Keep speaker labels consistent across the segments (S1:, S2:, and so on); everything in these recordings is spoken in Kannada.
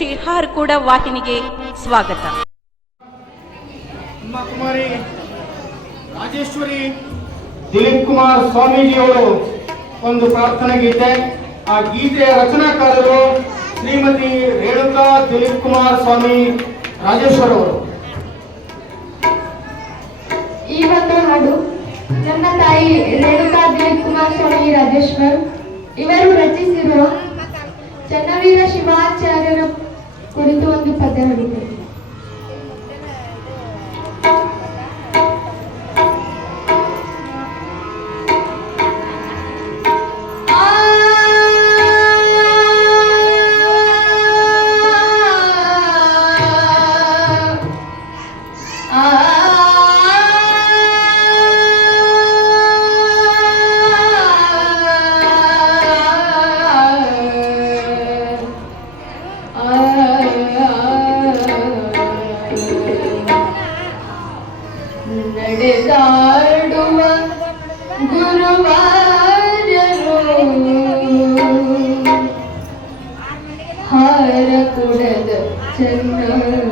S1: ಶ್ರೀ ಕೂಡ ವಾಹಿನಿಗೆ ಸ್ವಾಗತ.
S2: ಕುಮಾರಿ ರಾಜೇಶ್ವರಿ ದಿಲೀಪ್ ಕುಮಾರ್ ಸ್ವಾಮೀಜಿಯವರು ಒಂದು ಪ್ರಾರ್ಥನಾ ಗೀತೆ ಆ ಗೀತೆಯ ರಚನಾಕಾರರು ಶ್ರೀಮತಿ ರೇಣುಕಾ ದಿಲೀಪ್ ಕುಮಾರ್ ಸ್ವಾಮಿ ರಾಜೇಶ್ವರ ಅವರು
S3: ಈ ಒಂದು ಹಾಡು. ನನ್ನ ತಾಯಿ ರೇಣುಕಾ ದಿಲೀಪ್ ಕುಮಾರ್ ಸ್ವಾಮಿ ರಾಜೇಶ್ವರ್ ಇವರು ರಚಿಸಿರುವ ಚನ್ನವೀರ ಶಿವಾಚಾರ್ಯರ ಕುರಿತು ಒಂದು ಪದ್ಯ ಹಾಡಿದ್ದಾರೆ കുടൽ ചെന്നീരൂ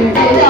S3: Thank you.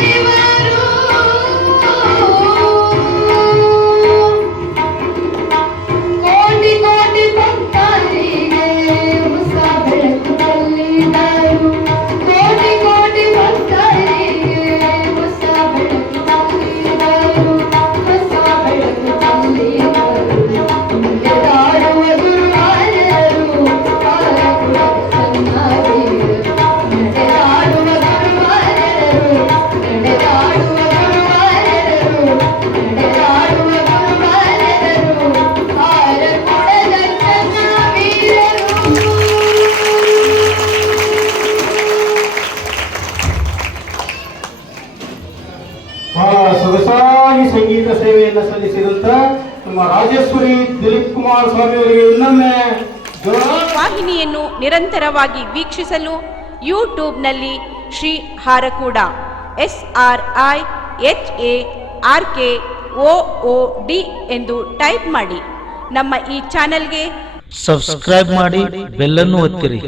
S3: அறிவு
S2: ಸೇವೆಯನ್ನು ಸಲ್ಲಿಸಿದಂತ ನಮ್ಮ ರಾಜೇಶ್ವರಿ ದಿಲೀಪ್ ಕುಮಾರ್ ಸ್ವಾಮಿ ಅವರಿಗೆ ಇನ್ನೊಮ್ಮೆ
S1: ವಾಹಿನಿಯನ್ನು ನಿರಂತರವಾಗಿ ವೀಕ್ಷಿಸಲು ಯೂಟ್ಯೂಬ್ನಲ್ಲಿ Shri Harakuda S R I H A R K O O D ಎಂದು ಟೈಪ್ ಮಾಡಿ. ನಮ್ಮ ಈ ಚಾನೆಲ್ಗೆ
S4: ಸಬ್ಸ್ಕ್ರೈಬ್ ಮಾಡಿ ಬೆಲ್ಲನ್ನು ಒತ್ತಿರಿ.